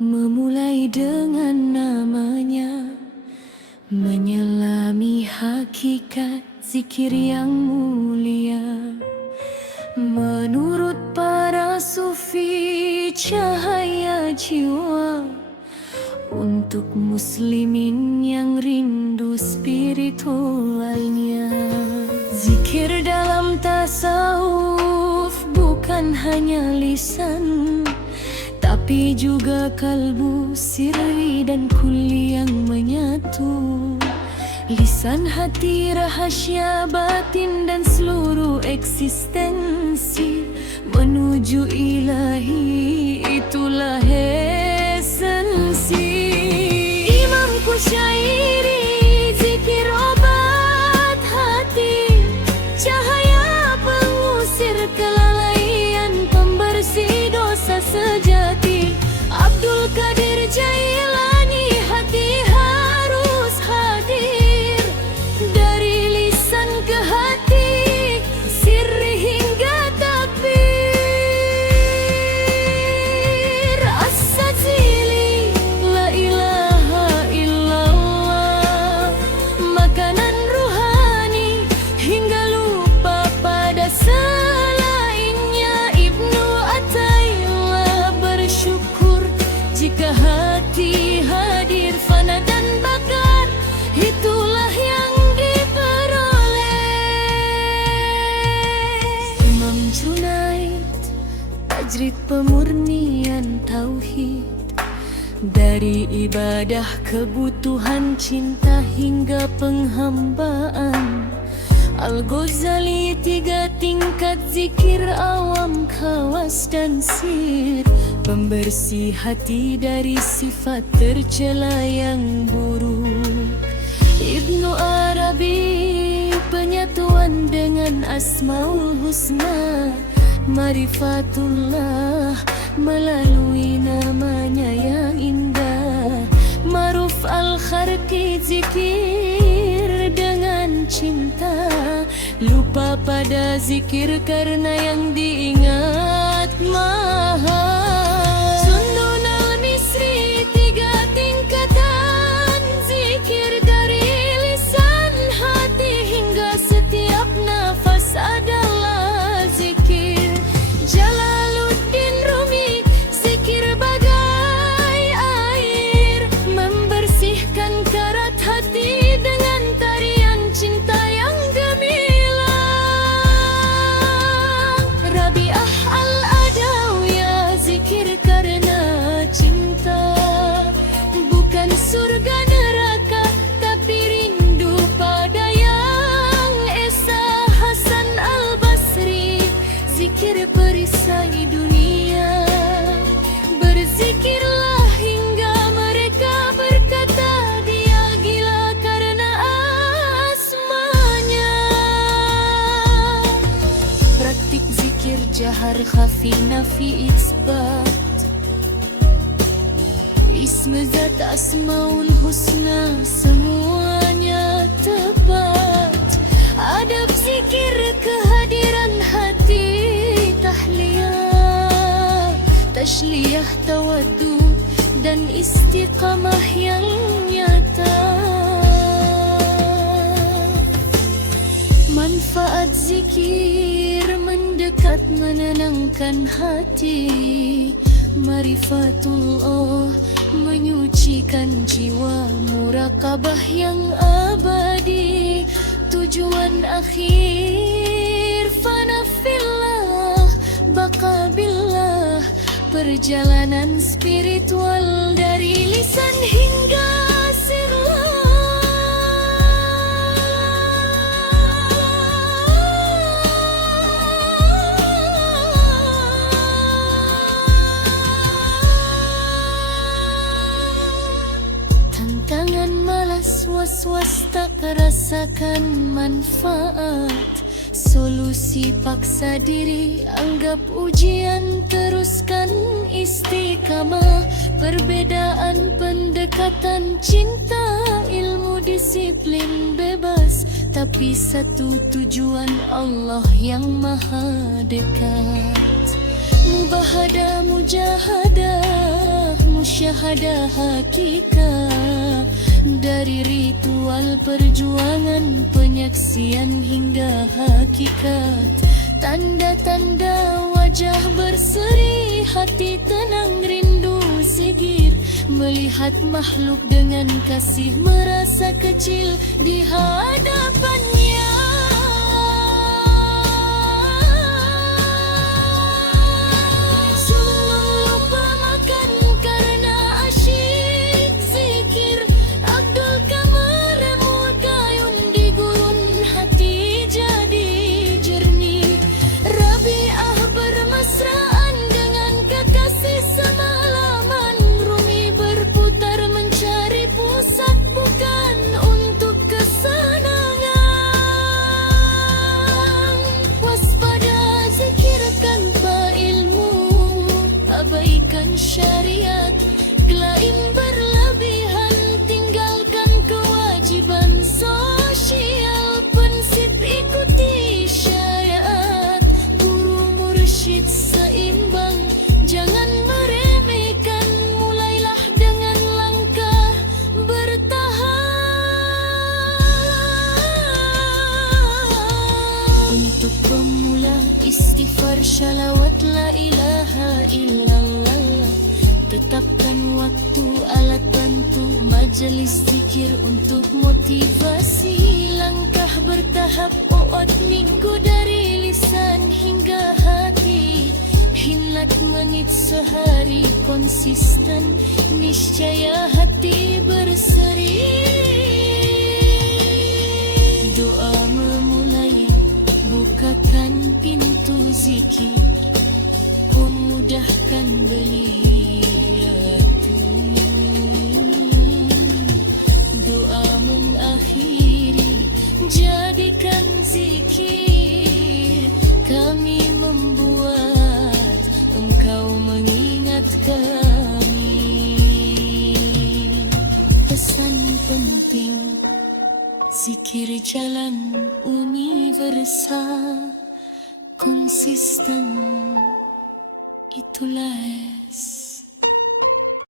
Memulai dengan namanya, menyelami hakikat zikir yang mulia. Menurut para sufi, cahaya jiwa untuk muslimin yang rindu spiritualnya. Zikir dalam tasawuf bukan hanya lisan, tapi juga kalbu, sirri dan kulli yang menyatu. Lisan, hati, rahasia batin dan seluruh eksistensi menuju ilahi, itulah esensi. Imam Kusyairi, zikir obat hati, cahaya pengusir kelalaian, pembersih dosa sejati. Abdul Qadir Jailani, hati harus hadir, dari lisan ke hati, sirri hingga takbir. As-Sadzili, la ilaha illallah, makanan ruhani hingga lupa pada selainnya. Ibnu Athaillah bersyukur jika hati hadir, fana dan bakar, itulah yang diperoleh. Imam Junaid, tajrid pemurnian tauhid, dari ibadah, kebutuhan, cinta hingga penghambaan. Al-Ghazali, 3 tingkat zikir awam, khawas dan sir, pembersih hati dari sifat tercela yang buruk. Ibnu Arabi, penyatuan dengan Asmaul Husna, Marifatullah melalui namanya yang indah. Maruf Al-Kharqi, zikir dengan cinta, lupa pada zikir karena yang diingat mahal. Sundun Al-Misri, 3 tingkatan zikir, dari lisan, hati hingga setiap nafas adalah zikir. Jalaluddin Rumi, zikir bagai air, membersihkan karat hati dengan tarian cinta yang gemilang. Rabi'ah Al-Adawiyah, zikir karena cinta, bukan surga neraka tapi rindu pada yang esa. Hasan Al-Basri, zikir perisai dunia, berzikirlah hingga mereka berkata dia gila karena asmanya. Praktik zikir jahar, khafi, nafi, isbat, Ism Zat, Asmaul Husna, semuanya tepat. Adab zikir, kehadiran hati, tahliyah, tashliyah, tawaddu dan istiqamah yang nyata. Manfaat zikir, mendekat, menenangkan hati. Marifatullah, menyucikan jiwa. Muraqabah yang abadi, tujuan akhir. Fanafillah, baqabillah, perjalanan spiritual dari lisan hingga sirlah. Tantangan, malas, was-was, tak rasakan manfaat. Solusi, paksa diri, anggap ujian, teruskan istiqamah. Perbedaan pendekatan, cinta, ilmu, disiplin, bebas, tapi satu tujuan, Allah yang maha dekat. Mubahadah, mujahadah, syahadah hakikat. Dari ritual perjuangan, penyaksian hingga hakikat. Tanda-tanda wajah berseri, hati tenang rindu sigir. Melihat makhluk dengan kasih, merasa kecil di hadapannya. Sebelum lupa makan karena asyik zikir, Abdul Kamar Murkayun di gurun hati jadi jernih. Rabi'ah bermesraan dengan kekasih semalaman. Rumi berputar mencari pusat, bukan untuk kesenangan. Waspada, zikirkan ilmu, abaikan syariat. Klaim berlebihan, tinggalkan kewajiban sosial. Pensit ikuti syariat, guru mursyid seimbang. Jangan meremehkan, mulailah dengan langkah bertahap. Untuk pemula, istighfar, shalawat, la ilaha illallah. Tetapkan waktu, alat bantu, majelis zikir untuk motivasi. Langkah bertahap, oot minggu dari lisan hingga hati. Hinlat menit sehari konsisten, niscaya hati berseri. Doa memulai, bukakan pintu zikir, pun mudahkan beliatu. Doa mengakhiri, jadikan zikir. Kami membuat, engkau mengingat kami. Pesan penting, zikir jalan universal, konsisten, itulah